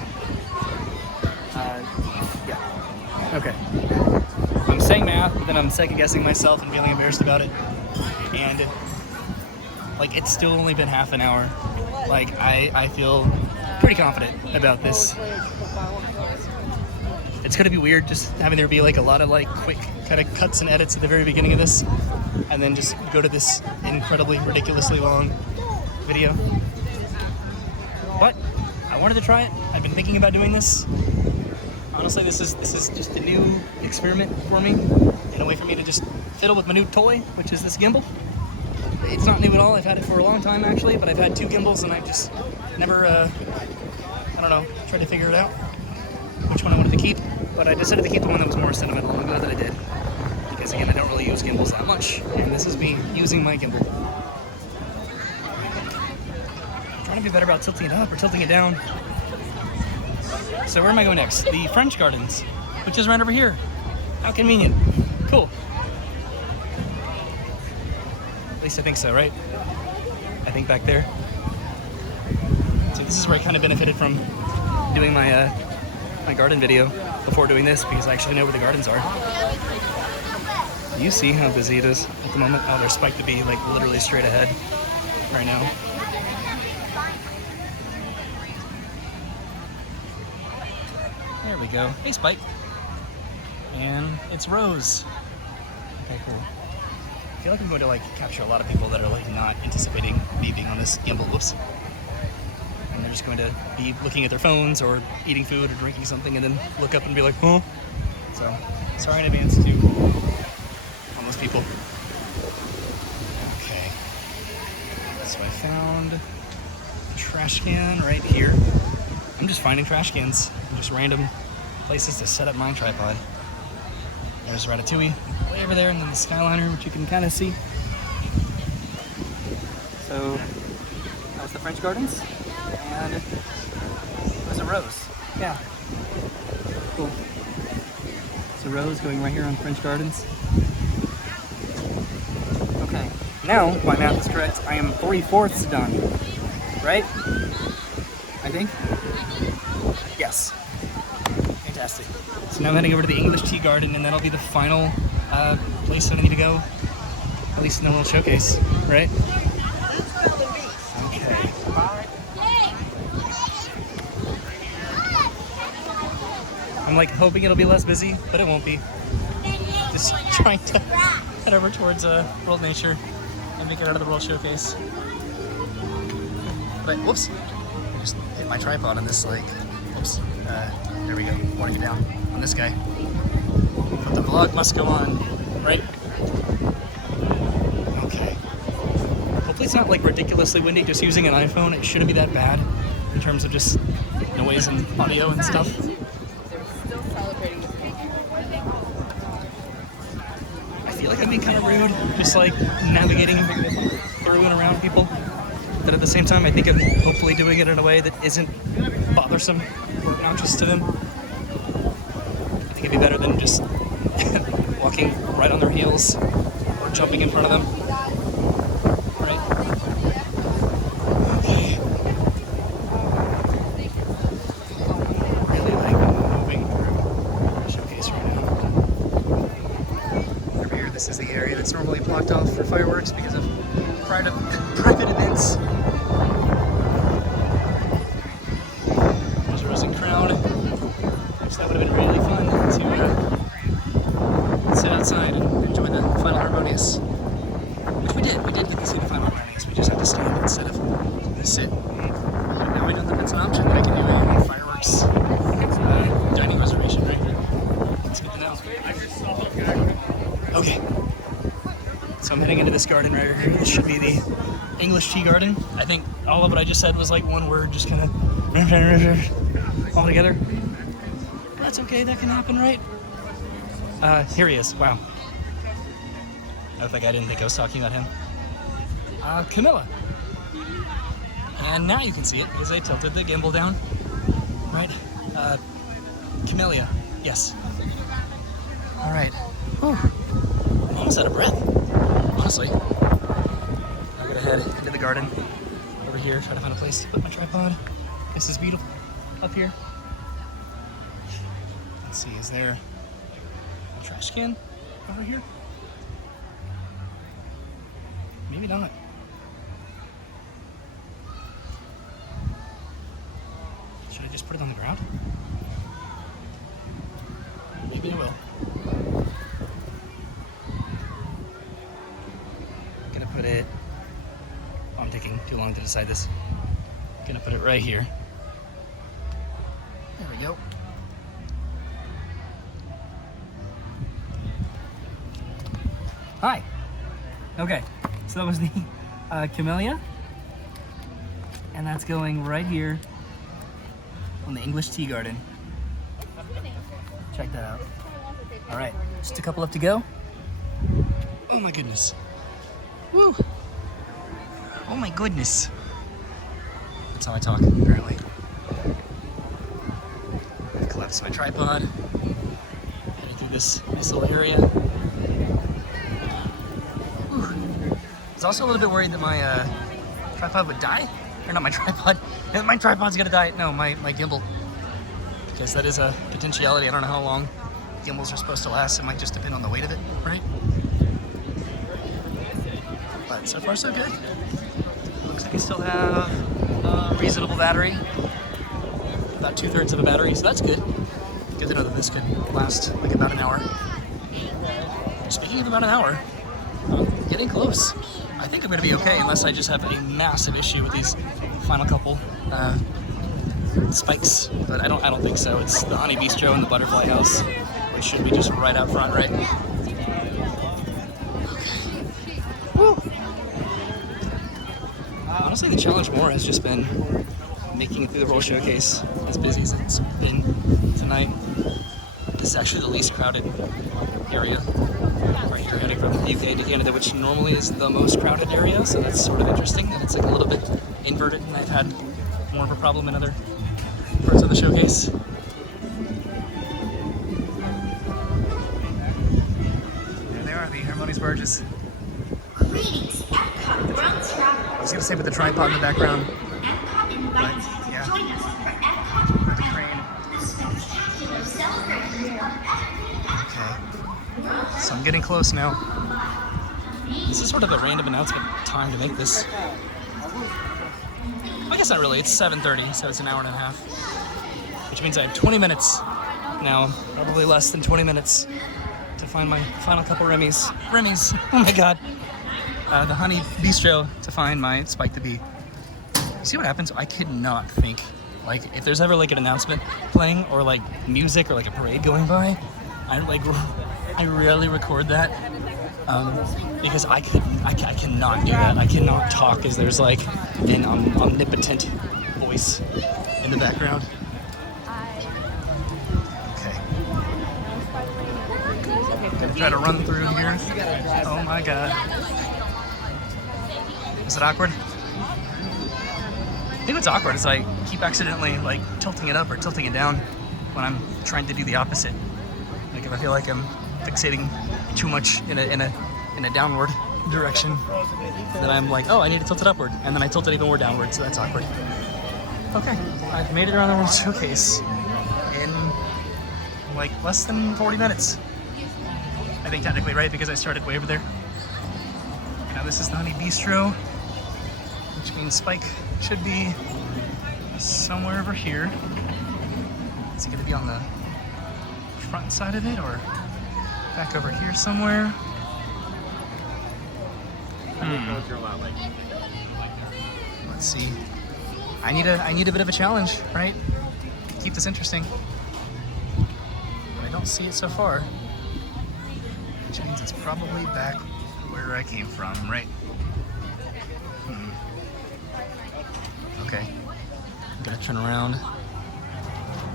Yeah. Okay. I'm saying math, but then I'm second guessing myself and feeling embarrassed about it. And like it's still only been half an hour. Like I feel pretty confident about this. It's gonna be weird just having there be like a lot of like quick kind of cuts and edits at the very beginning of this, and then just go to this incredibly ridiculously long video. But I wanted to try it. I've been thinking about doing this. Honestly, this is just a new experiment for me, and a way for me to just fiddle with my new toy, which is this gimbal. It's not new at all. I've had it for a long time actually, but I've had 2 gimbals and I've just never, I don't know, tried to figure it out which one I wanted to keep. But I decided to keep the one that was more sentimental. I'm glad that I did, because again, I don't really use gimbals that much, and this is me using my gimbal. I'm trying to be better about tilting it up or tilting it down. So where am I going next? The French Gardens, which is right over here. How convenient. Cool. At least I think so, right? I think back there. So this is where I kind of benefited from doing my my garden video before doing this, because I actually know where the gardens are. You see how busy it is at the moment? Oh, they're spiked to be like literally straight ahead right now. There we go. Hey, Spike. And it's Rose. Okay, cool. I feel like I'm going to like capture a lot of people that are like not anticipating me being on this gimbal. Whoops. And they're just going to be looking at their phones or eating food or drinking something and then look up and be like, huh? So, sorry in advance to all those people. Okay. So I found a trash can right here. I'm just finding trash cans, just random places to set up my tripod. There's Ratatouille way over there, and then the Skyliner, which you can kind of see. So that's the French Gardens, and there's a rose. Yeah, cool. There's a rose going right here on French Gardens. Okay, now if my math is correct, I am 3/4 done, right? I think. Yes. Fantastic. So now I'm heading over to the English Tea Garden, and that'll be the final place that I need to go, at least in the little showcase, right? Okay. I'm like hoping it'll be less busy, but it won't be. Just trying to head over towards World Nature and make it out of the World Showcase. But whoops, I just hit my tripod on this, like, whoops. There we go, water it down on this guy. But the vlog must go on, right? Okay. Hopefully it's not like ridiculously windy. Just using an iPhone, it shouldn't be that bad in terms of just noise and audio and stuff. I feel like I'm being kind of rude, just like navigating through and around people. But at the same time, I think I'm hopefully doing it in a way that isn't bothersome or obnoxious to them. I think it'd be better than just walking right on their heels or jumping in front of them. Right? Okay. Really like moving through the showcase right now. Over here, this is the area that's normally blocked off for fireworks because of private events. There's a rising crowd. So that would have been really fun to sit outside and enjoy the final harmonious. Which we did. We did get to see the final harmonious. We just had to stand instead of sit. But now I know that that's an option that I can do a fireworks dining reservation, right? That's good to know. Okay. So I'm heading into this garden right here. This should be the English tea garden. I think all of what I just said was like one word, just kind of all together. But that's okay, that can happen, right? Here he is. Wow. I didn't think I was talking about him. Camilla. And now you can see it because I tilted the gimbal down. Right? Camellia. Yes. All right. Whew. I'm almost out of breath. Honestly. I'm gonna head into the garden over here, try to find a place to put my tripod. This is beautiful up here. Let's see, is there a trash can over here? Maybe not. Should I just put it on the ground? Maybe I will. Gonna put it. Oh, I'm taking too long to decide this. Gonna put it right here. There we go. Hi. Okay, so that was the Camellia, and that's going right here on the English tea garden. Check that out. All right, just a couple left to go. Oh my goodness. Woo. Oh my goodness. That's how I talk, apparently. I collapsed my tripod. Heading through this nice little area. I was also a little bit worried that my tripod would die. Or not my tripod. My tripod's gonna die. No, my gimbal. Because that is a potentiality. I don't know how long gimbals are supposed to last. It might just depend on the weight of it, right? But so far so good. Looks like I still have a reasonable battery. About 2/3 of a battery, so that's good. Good to know that this could last like about an hour. Speaking of about an hour, I'm getting close. I think I'm gonna be okay unless I just have a massive issue with these final couple spikes, but I don't think so. It's the Honey Bistro and the Butterfly House, which should be just right out front, right? Woo. Honestly, the challenge more has just been making it through the whole showcase as busy as it's been tonight. This is actually the least crowded area. Right here, heading from the UK to Canada, which normally is the most crowded area, so that's sort of interesting that it's like a little bit inverted, and I've had more of a problem in other parts of the showcase. There they are, the harmonious barges. Greetings, Epcot Ground Travelers. I was gonna say with the tripod in the background. Epcot invites you to Yeah. join us for Epcot With the Day, crane. the spectacular celebration of Epcot. Okay. So I'm getting close now. This is sort of a random announcement time to make this. I guess not really, it's 7:30, so it's an hour and a half. Which means I have 20 minutes now, probably less than 20 minutes to find my final couple Remy's. Remy's, oh my god. The Honey Bistro to find my Spike the Bee. See what happens? I could not think, like, if there's ever like an announcement playing or like music or like a parade going by, I rarely record that because I cannot do that. I cannot talk because there's like an omnipotent voice in the background. Okay. Gonna try to run through here. Oh my god. Is it awkward? I think what's awkward is I keep accidentally like tilting it up or tilting it down when I'm trying to do the opposite. Like if I feel like I'm fixating too much in a downward direction that I'm like, oh, I need to tilt it upward, and then I tilt it even more downward, so that's awkward. Okay, I've made it around the World Showcase in like less than 40 minutes. I think technically, right, because I started way over there. Now this is the Honey Bistro, which means Spike should be somewhere over here. Is he gonna be on the front side of it or back over here somewhere? Let's see. I need a bit of a challenge, right? Keep this interesting. But I don't see it so far. Which means it's probably back where I came from, right? Okay. I'm gonna turn around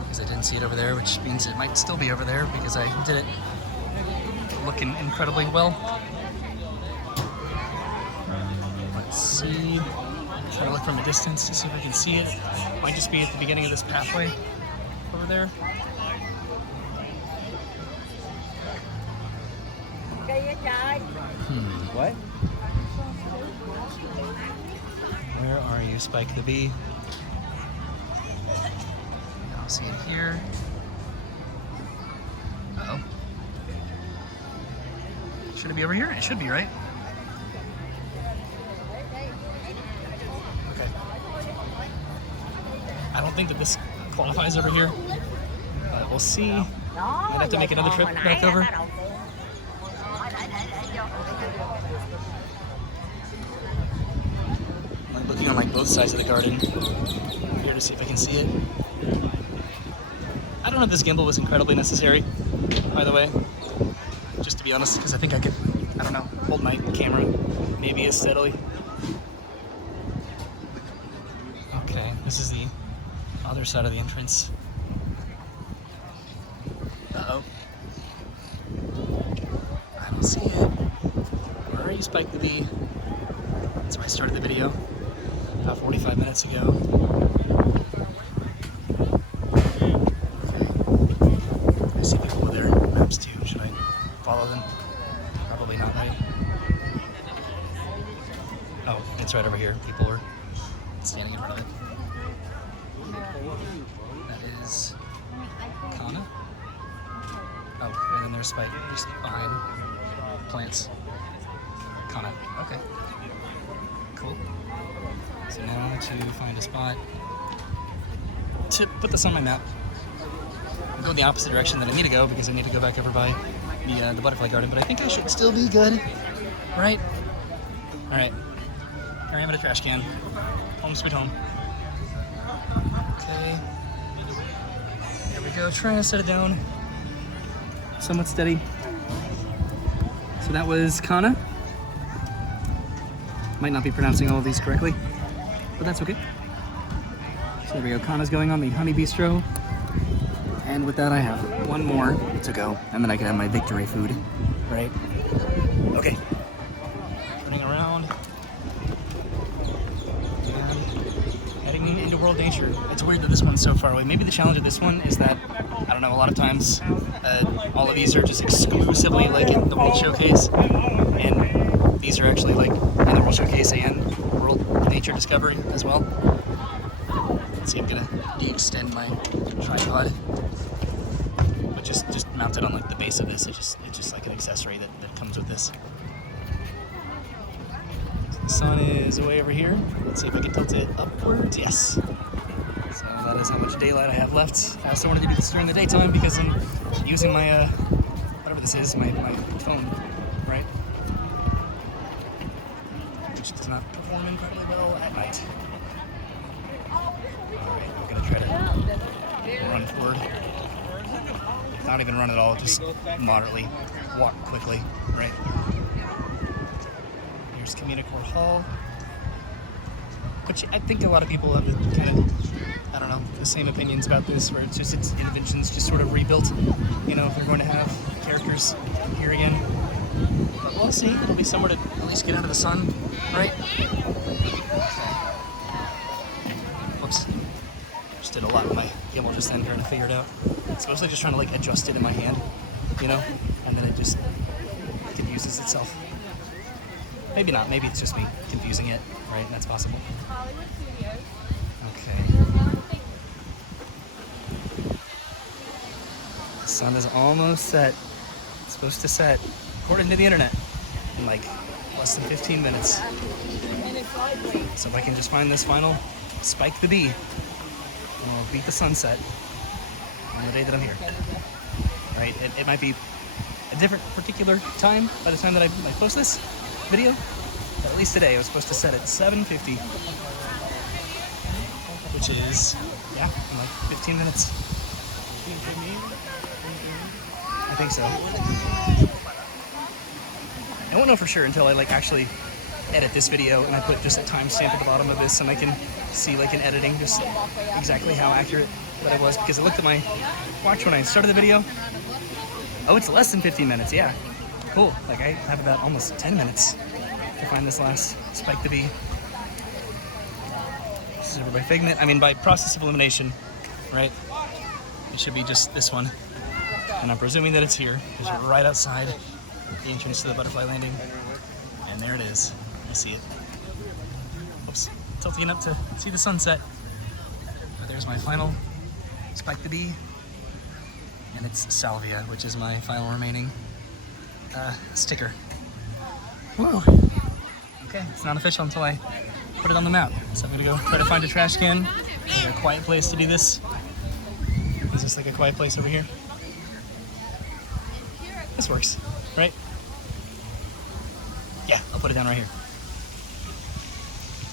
because I didn't see it over there, which means it might still be over there because I did it looking incredibly well. Let's see. Try to look from a distance to see if I can see it. Might just be at the beginning of this pathway over there. What? Where are you, Spike the Bee? I don't see it here. Uh-oh. Should it be over here? It should be, right? Okay. I don't think that this qualifies over here. But we'll see. Might have to make another trip back over. I'm looking on like both sides of the garden here to see if I can see it. I don't know if this gimbal was incredibly necessary, by the way. Just to be honest, because I think I could, I don't know, hold my camera maybe as steadily. Okay, this is the other side of the entrance. Uh-oh. I don't see it. Where are you, Spike the Bee? That's where I started the video about 45 minutes ago. Okay. I see people with their maps too. Should I follow them? Probably not, right? Oh, it's right over here. People are standing in front of it. That is Kana. Oh, and then there's Spike just behind plants. Kana. Okay. Cool. So now to find a spot to put this on my map. I'll go the opposite direction that I need to go because I need to go back over by the butterfly garden, but I think I should still be good, right? All right. Here I am at a trash can. Home sweet home. Okay. There we go. Trying to set it down. Somewhat steady. So that was Kana. Might not be pronouncing all of these correctly, but that's okay. So there we go. Kana's going on the Honey Bistro. And with that, I have one more to go, and then I can have my victory food, right? Okay. Turning around. And heading into World Nature. It's weird that this one's so far away. Maybe the challenge of this one is that, I don't know, a lot of times all of these are just exclusively like in the World Showcase, and these are actually like in the World Showcase and World Nature Discovery as well. Let's see, I'm gonna de-extend my tripod, but just mount it on like the base of this. It's just like an accessory that comes with this. So the sun is way over here. Let's see if I can tilt it upwards. Yes. So that is how much daylight I have left. I also wanted to do this during the daytime because I'm using my whatever this is, my phone, right? Which does not perform incredibly well at night. Alright, I'm gonna try to run forward. Not even run at all, just moderately walk quickly, right? Here's Communicore Hall. Which I think a lot of people have the kind of, I don't know, the same opinions about this, where it's inventions just sort of rebuilt, you know, if they're going to have characters here again. But we'll see, it'll be somewhere to at least get out of the sun, right? Whoops. Just did a lot with my gimbal just then trying to figure it out. It's mostly just trying to like adjust it in my hand, you know, and then it just confuses itself. Maybe not, maybe it's just me confusing it, right? That's possible. Okay. The sun is almost set. It's supposed to set, according to the internet, in like less than 15 minutes. So if I can just find this final spike the bee, we'll beat the sunset on the day that I'm here. Right? It might be a different particular time by the time that I post this video, but at least today it was supposed to set at 7:50, which is, yeah, in like 15 minutes. I think so. I won't know for sure until I like actually edit this video and I put just a timestamp at the bottom of this and I can see like in editing just exactly how accurate that it was, because I looked at my watch when I started the video. Oh, it's less than 15 minutes, yeah. Cool, like I have about almost 10 minutes to find this last spike the bee. This is over by Figment, I mean by process of elimination, right? It should be just this one. And I'm presuming that it's here, because we're right outside the entrance to the butterfly landing. And there it is, you see it. Oops, tilting up to see the sunset. But there's my final spike the bee. And it's Salvia, which is my final remaining sticker. Whoa. Okay, it's not official until I put it on the map. So I'm gonna go try to find a trash can, a quiet place to do this. Is this like a quiet place over here? This works, right? Yeah, I'll put it down right here.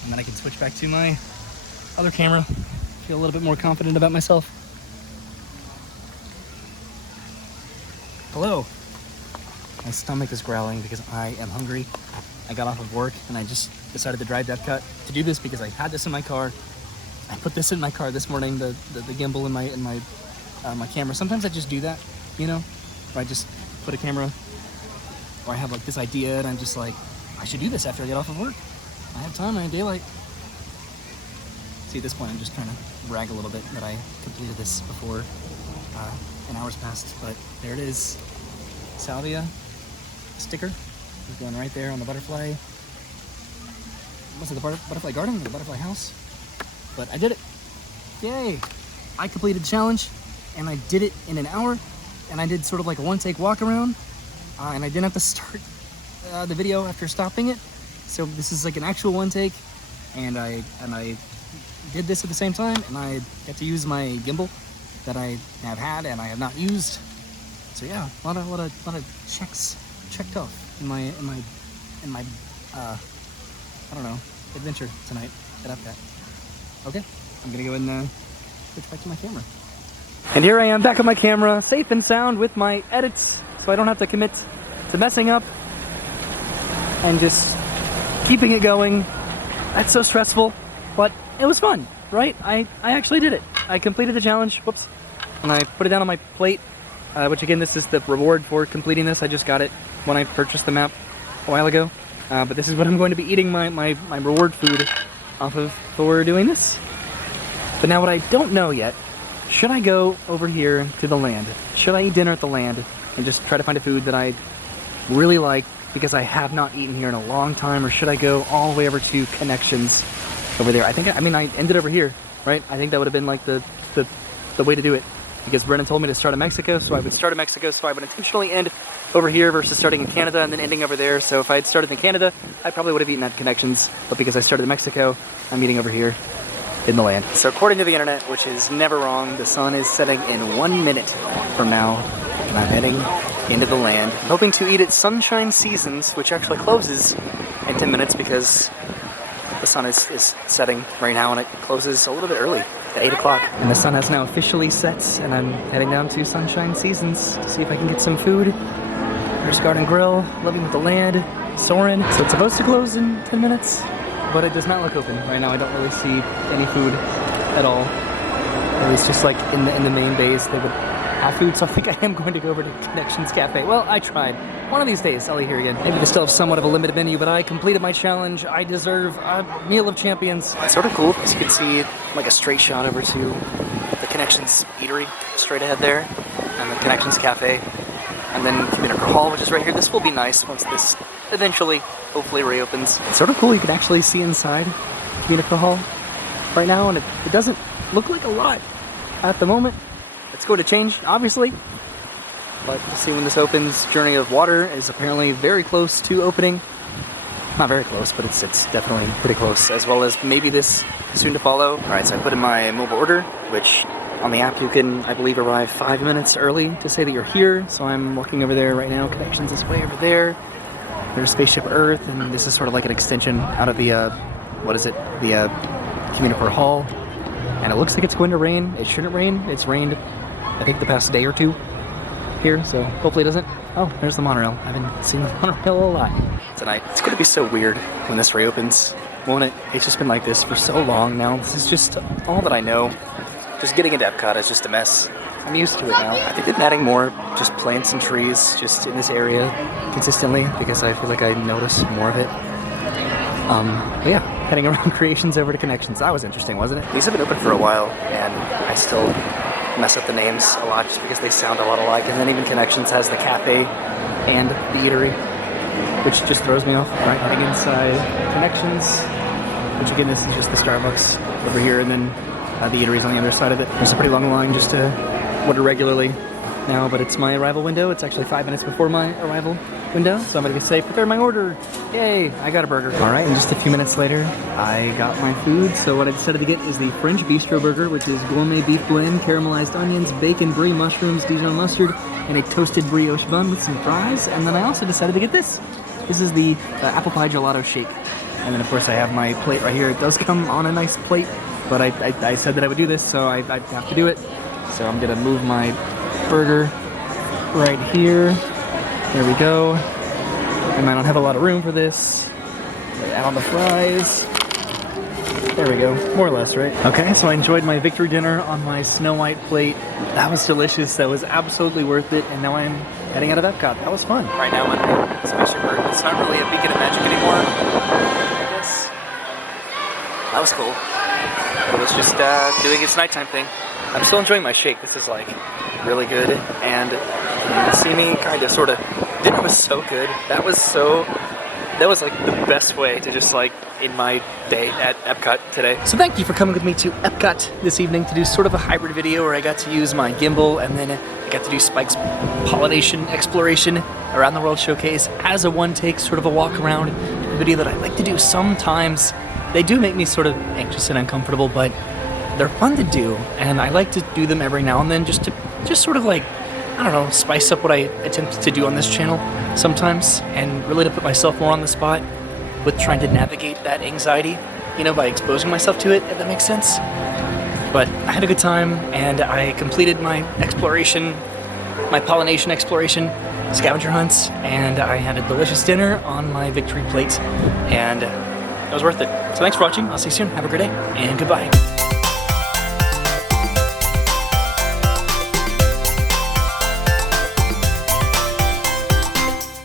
And then I can switch back to my other camera, feel a little bit more confident about myself. Hello. My stomach is growling because I am hungry. I got off of work and I just decided to drive to Epcot to do this because I had this in my car. I put this in my car this morning, the gimbal in my camera. Sometimes I just do that, you know, where I just put a camera, or I have like this idea and I'm just like, I should do this after I get off of work. I have time, I have daylight. See, at this point I'm just trying to brag a little bit that I completed this before an hour's passed, but there it is. Salvia sticker is going right there on the butterfly. Was it the butterfly garden or the butterfly house? But I did it. Yay! I completed the challenge and I did it in an hour, and I did sort of like a one-take walk around, and I didn't have to start the video after stopping it. So this is like an actual one take, and I did this at the same time, and I got to use my gimbal that I have had and I have not used. So yeah, a lot of checks checked off in my I don't know, adventure tonight at Epcot. Okay, I'm gonna go and switch back to my camera. And here I am back on my camera, safe and sound with my edits, so I don't have to commit to messing up and just keeping it going. That's so stressful, but it was fun, right? I actually did it. I completed the challenge, whoops, and I put it down on my plate, which again, this is the reward for completing this. I just got it when I purchased the map a while ago, but this is what I'm going to be eating my reward food off of for doing this. But now what I don't know yet, should I go over here to the land? Should I eat dinner at the land and just try to find a food that I really like because I have not eaten here in a long time, or should I go all the way over to Connections over there? I mean, I ended over here, right? I think that would have been like the way to do it, because Brennan told me to start in Mexico, so I would start in Mexico, so I would intentionally end over here versus starting in Canada and then ending over there. So if I had started in Canada, I probably would have eaten at Connections, but because I started in Mexico, I'm eating over here in the land. So according to the internet, which is never wrong, the sun is setting in 1 minute from now, and I'm heading into the land, hoping to eat at Sunshine Seasons, which actually closes in 10 minutes because the sun is setting right now, and it closes a little bit early at 8 o'clock. And the sun has now officially set, and I'm heading down to Sunshine Seasons to see if I can get some food. There's Garden Grill, Living with the Land, Soren. So it's supposed to close in 10 minutes, but it does not look open. Right now I don't really see any food at all. It was just like in the main base they would have food, so I think I am going to go over to Connections Cafe. Well, I tried. One of these days I'll eat here again. Maybe they still have somewhat of a limited menu, but I completed my challenge. I deserve a meal of champions. It's sort of cool because you can see like a straight shot over to the Connections Eatery straight ahead there, and the Connections Cafe and then Communicator Hall, which is right here. This will be nice once this eventually, hopefully, reopens. It's sort of cool. You can actually see inside Communicator Hall right now, and it doesn't look like a lot at the moment. It's going to change, obviously, but we'll see when this opens. Journey of Water is apparently very close to opening. Not very close, but it's definitely pretty close, as well as maybe this soon to follow. All right, so I put in my mobile order, which on the app you can, I believe, arrive 5 minutes early to say that you're here. So I'm walking over there right now. Connections is way over there. There's Spaceship Earth, and this is sort of like an extension out of the, the Communicator Hall. And it looks like it's going to rain. It shouldn't rain. It's rained, I think, the past day or two here, so hopefully it doesn't. Oh, there's the monorail. I haven't seen the monorail a lot tonight. It's going to be so weird when this reopens, won't it? It's just been like this for so long now. This is just all that I know. Just getting into Epcot is just a mess. I'm used to it now. I think they've been adding more just plants and trees just in this area consistently because I feel like I notice more of it. But yeah, heading around Creations over to Connections. That was interesting, wasn't it? These have been open for a while, and I still mess up the names a lot just because they sound a lot alike. And then even Connections has the cafe and the eatery, which just throws me off. All right, heading inside Connections, which again, this is just the Starbucks over here, and then the eatery's on the other side of it. There's a pretty long line just to order regularly now, but it's my arrival window. It's actually 5 minutes before my arrival window, so I'm gonna say prepare my order. Yay, I got a burger. All right, and just a few minutes later, I got my food. So what I decided to get is the French Bistro Burger, which is gourmet beef blend, caramelized onions, bacon, brie, mushrooms, Dijon mustard, and a toasted brioche bun with some fries. And then I also decided to get this. This is the apple pie gelato shake. And then of course I have my plate right here. It does come on a nice plate, but I said that I would do this, so I have to do it. So I'm gonna move my burger right here. There we go. And I don't have a lot of room for this. Add on the fries. There we go, more or less, right? Okay, so I enjoyed my victory dinner on my Snow White plate. That was delicious, that was absolutely worth it, and now I'm heading out of Epcot. That was fun. Right now I'm in Spaceship Earth. It's not really a beacon of magic anymore, I guess. That was cool. It was just doing its nighttime thing. I'm still enjoying my shake. This is like really good, and you see me kind of sort of, dinner was so good. That was like the best way to just like in my day at Epcot today. So thank you for coming with me to Epcot this evening to do sort of a hybrid video where I got to use my gimbal and then I got to do Spike's Pollen-Nation exploration around the world showcase as a one-take sort of a walk around video that I like to do sometimes. They do make me sort of anxious and uncomfortable, but they're fun to do, and I like to do them every now and then just sort of like, I don't know, spice up what I attempt to do on this channel sometimes, and really to put myself more on the spot with trying to navigate that anxiety, you know, by exposing myself to it, if that makes sense. But I had a good time, and I completed my exploration, my Pollen-Nation exploration, scavenger hunts, and I had a delicious dinner on my victory plate, and it was worth it. So thanks for watching. I'll see you soon. Have a great day, and goodbye.